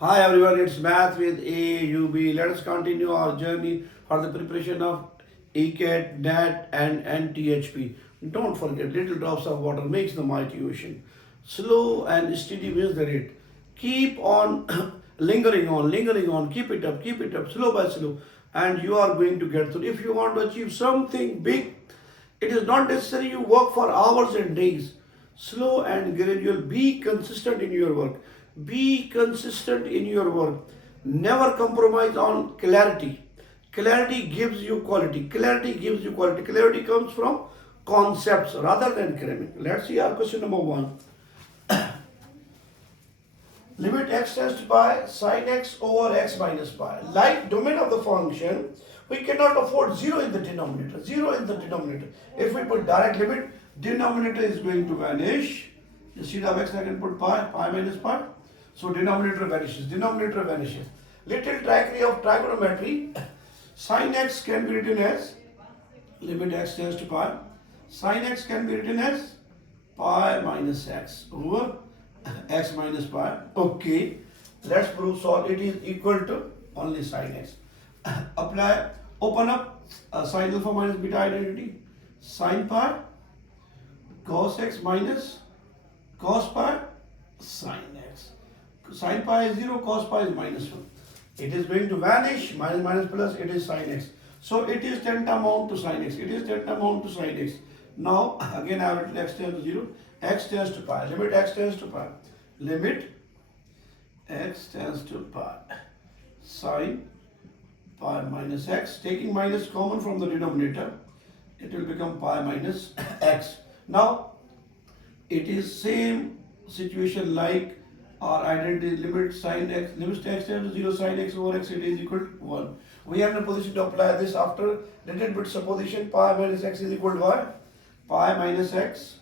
Hi everyone, it's Math with AUB. Let us continue our journey for the preparation of ECAT, NAT and NTHP. Don't forget, little drops of water makes the mighty ocean. Slow and steady wins the rate. Keep on lingering on, keep it up, slow by slow, and you are going to get through. If you want to achieve something big, it is not necessary you work for hours and days. Slow and gradual. Be consistent in your work. Be consistent in your work. Never compromise on clarity. Clarity gives you quality. Clarity gives you quality. Clarity comes from concepts rather than cramming. Let's see our question number one. Limit x tends to pi sin x over x minus pi. Like domain of the function, we cannot afford 0 in the denominator. 0 in the denominator. If we put direct limit, denominator is going to vanish. Instead of x, I can put pi minus pi. So denominator vanishes. Little trickery of trigonometry. Sin x can be written as limit x tends to pi. Sin x can be written as pi minus x over x minus pi. Okay, let's prove solve. It is equal to only sin x. Apply, open up sin alpha minus beta identity. Sin pi cos x minus cos pi sin x. Sin pi is 0, cos pi is minus 1. It is going to vanish, minus plus, it is sin x. So it is tantamount to sin x. It is tantamount to sin x. Now, again I have written x tends to 0, x tends to pi. Limit x tends to pi. Limit x tends to pi. Sin pi minus x. Taking minus common from the denominator, it will become pi minus x. Now, it is same situation like our identity limit sin x, limit x tends to 0, sin x over x, it is equal to 1. We are in a position to apply this after little bit supposition. Pi minus x is equal to y. Pi minus x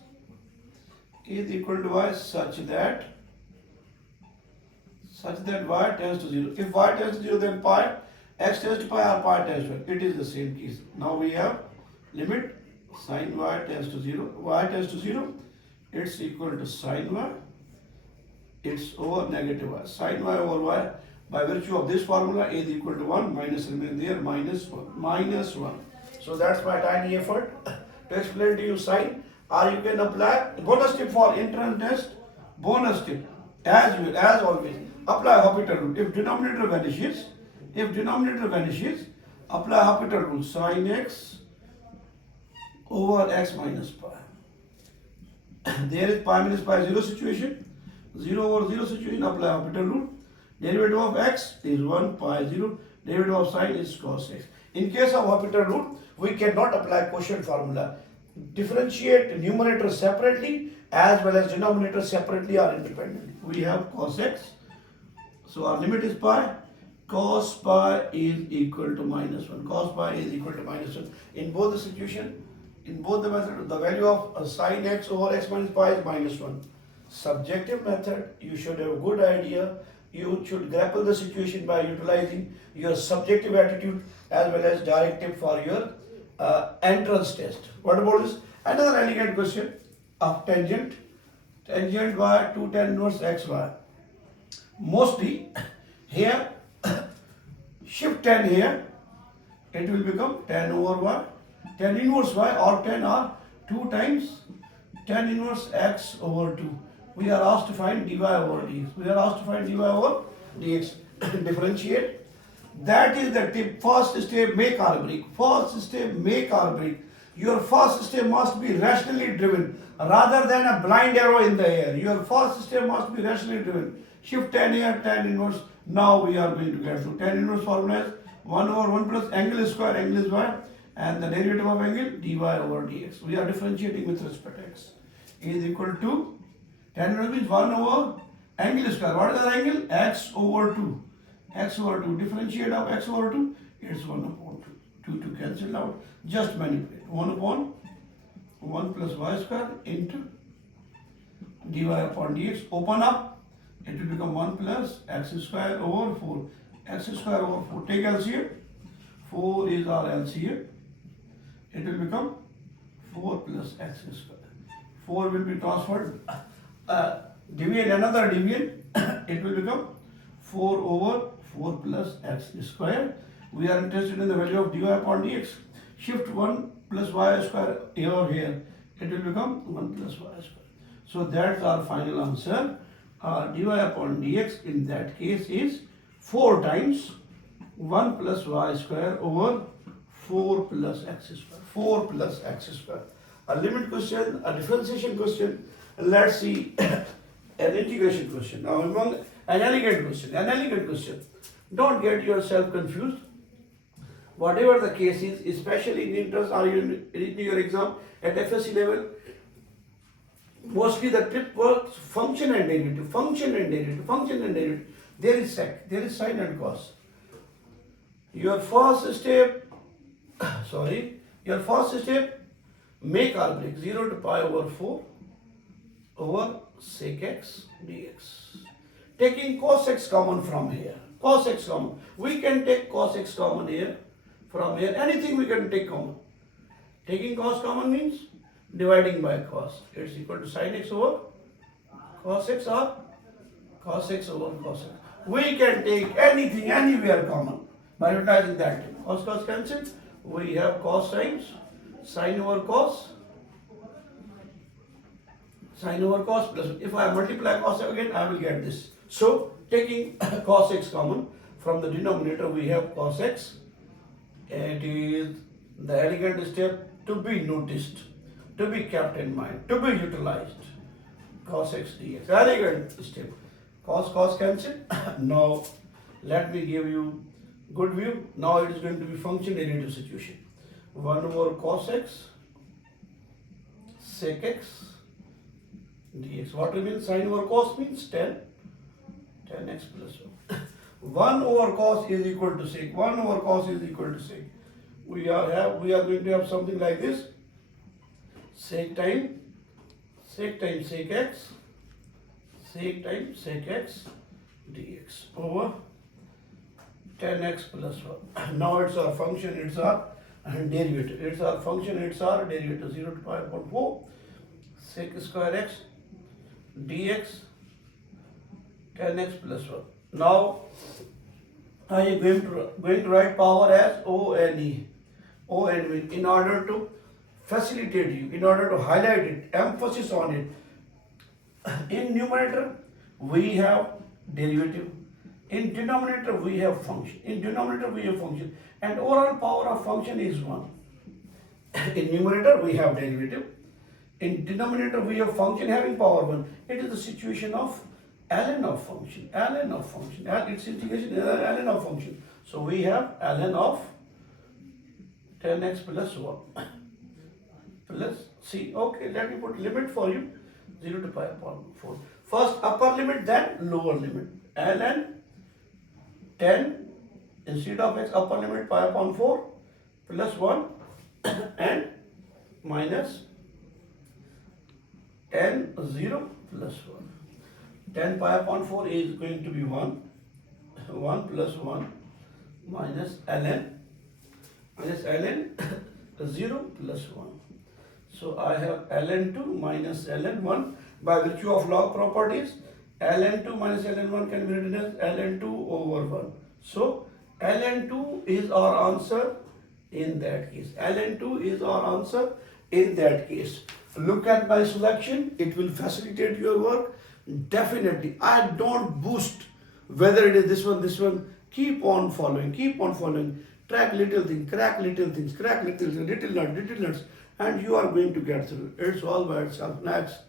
is equal to y such that y tends to 0. If y tends to 0, then pi, x tends to pi or pi tends to 1. It is the same case. Now we have limit sin y tends to 0, y tends to 0, it's equal to sin y, it's over negative y. Sin y over y, by virtue of this formula, is equal to 1, minus remain there, minus 1. So that's my tiny effort to explain to you sin. Or you can apply bonus tip for entrance test. Bonus tip, as always, apply Hospital rule. If denominator vanishes, apply Hospital rule. Sin x over x minus pi. There is pi minus pi 0 situation. 0 over 0 situation, apply Hospital rule. Derivative of x is 1 pi 0. Derivative of sin is cos x. In case of Hospital rule, we cannot apply quotient formula. Differentiate numerator separately as well as denominator separately or independently. We have cos x. So our limit is pi. Cos pi is equal to minus 1. Cos pi is equal to minus 1. In both the situation, in both the method, the value of sin x over x minus pi is minus 1. Subjective method, you should have a good idea. You should grapple the situation by utilizing your subjective attitude as well as directive for your entrance test. What about this? Another elegant question of tangent. Tangent y to tan inverse xy. Mostly here, shift tan here, it will become tan over y. Tan inverse y or tan are 2 times tan inverse x over 2. We are asked to find dy over dx. Differentiate. That is the tip. First step, make or break. Your first step must be rationally driven rather than a blind arrow in the air. Your first step must be rationally driven. Shift tan here, tan inverse. Now we are going to get through. Tan inverse formula is 1 over 1 plus angle square, angle is y, and the derivative of angle dy over dx. We are differentiating with respect to x. Is equal to tan inverse means 1 over angle square. What is the angle? X over 2. X over 2. Differentiate of x over 2. It's 1 upon 2. 2 to cancel out. Just manipulate. 1 upon 1 plus y square into dy upon dx. Open up. It will become 1 plus x square over 4. X square over 4. Take LCM. 4 is our LCM. It will become 4 plus x square. 4 will be transferred. Deviate another deviate. It will become 4 over 4 plus x square. We are interested in the value of dy upon dx. Shift 1 plus y square here or here. It will become 1 plus y square. So that's our final answer. Dy upon dx in that case is 4 times 1 plus y square over 4 plus x square. 4 plus x square. A limit question, a differentiation question. Let's see an integration question. Now, among an elegant question. Don't get yourself confused. Whatever the case is, especially in interest or in your exam at FSC level, mostly the tip works function and derivative. There is sec, there is sine and cos. Your first step, make or break 0 to pi over 4 over sec x dx. Taking cos x common from here. Cos x common. We can take cos x common here. From here, anything we can take common. Taking cos common means dividing by cos. It's equal to sin x over cos x or cos x over cos x. We can take anything, anywhere common by utilizing that. Cos cancel. We have cos times sin over cos. Sin over cos plus, if I multiply cos again, I will get this. So, taking cos x common, from the denominator we have cos x. It is the elegant step to be noticed, to be kept in mind, to be utilized. Cos x dx, elegant step. Cos cancel. Now, let me give you good view. Now it is going to be function derivative situation. 1 over cos x sec x dx. What remains? Sin over cos means 10 x plus 1. 1 over cos is equal to sec. 1 over cos is equal to sec. We are going to have something like this. Sec times sec x, sec times sec x dx over 10x plus 1. Now it's our function, it's our derivative. It's our function, it's our derivative. 0 to pi upon 4 sec square x dx 10x plus 1. Now I am going to write power as O and E. O and E in order to facilitate you, in order to highlight it, emphasis on it. In numerator we have derivative. In denominator we have function. And overall power of function is 1. In numerator we have derivative. In denominator we have function having power 1. It is the situation of ln of function. Its integration is ln of function. So we have ln of 10x plus 1 plus c. Okay, let me put limit for you. 0 to pi upon 4. First upper limit, then lower limit. Ln 10 instead of x, upper limit pi upon 4 plus 1 and minus 10 0 plus 1. 10 pi upon 4 is going to be 1 plus 1 minus ln 0 plus 1. So I have ln 2 minus ln 1. By virtue of log properties, ln 2 minus ln 1 can be written as ln 2 over 1. So ln 2 is our answer in that case. ln 2 is our answer in that case. Look at my selection. It will facilitate your work. Definitely. I don't boost whether it is this one. Keep on following. Track little things, crack little things, little nuts, and you are going to get through. It's all by itself. Next.